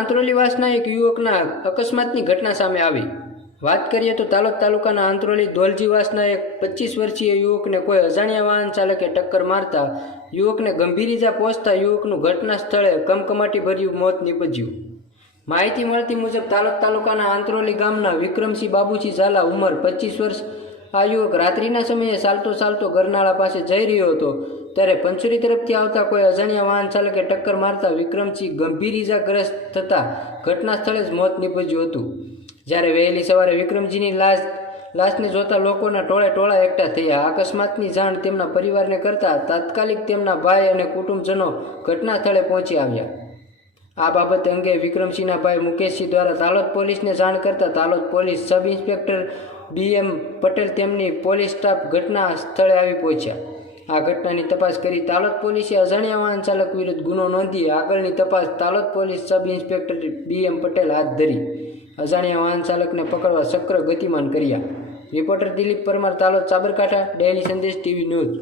આંત્રોલીવાસના એક યુવકના અકસ્માતની ઘટના સામે આવી। વાત કરીએ તો તાલોદ તાલુકાના આંત્રોલી ધોલજીવાસના એક 25 વર્ષીય યુવકને કોઈ અજાણ્યા વાહન ચાલકે ટક્કર મારતા યુવકને ગંભીર ઇજા પહોંચતા યુવકનું ઘટના સ્થળે કમકમાટી ભર્યું મોત નીપજ્યું। માહિતી મળતી મુજબ તાલોદ તાલુકાના આંત્રોલી ગામના વિક્રમસિંહ બાબુજી ઝાલા ઉંમર 25 વર્ષ આ યુવક રાત્રિના સમયે ચાલતો ઘરનાળા પાસે જઈ રહ્યો હતો ત્યારે પંચોરી તરફથી આવતા કોઈ અજાણ્યા વાહન ચાલકે ટક્કર મારતા વિક્રમસિંહ ગંભીર ઇજાગ્રસ્ત થતા ઘટના સ્થળે જ મોત નીપજ્યું હતું। જ્યારે વહેલી સવારે વિક્રમજીની લાશને જોતા લોકોના ટોળા એકઠા થયા। અકસ્માતની જાણ તેમના પરિવારને કરતા તાત્કાલિક તેમના ભાઈ અને કુટુંબજનો ઘટના સ્થળે પહોંચી આવ્યા। આ બાબત અંગે વિક્રમસિંહના ભાઈ મુકેશસિંહ દ્વારા તાલોદ પોલીસને જાણ કરતા Talod police sub inspector BM Patel તેમની પોલીસ સ્ટાફ ઘટના સ્થળે આવી પહોંચ્યા। આ ઘટનાની તપાસ કરી તાલોદ પોલીસે અજાણ્યા વાહન ચાલક વિરુદ્ધ ગુનો નોંધી આગળની તપાસ Talod police sub inspector BM Patel હાથ ધરી અજાણ્યા વાહન ચાલકને પકડવા ચક્ર ગતિમાન કર્યા। Reporter Dilip Parmar, Talod, Sabarkantha, daily Sandesh TV news.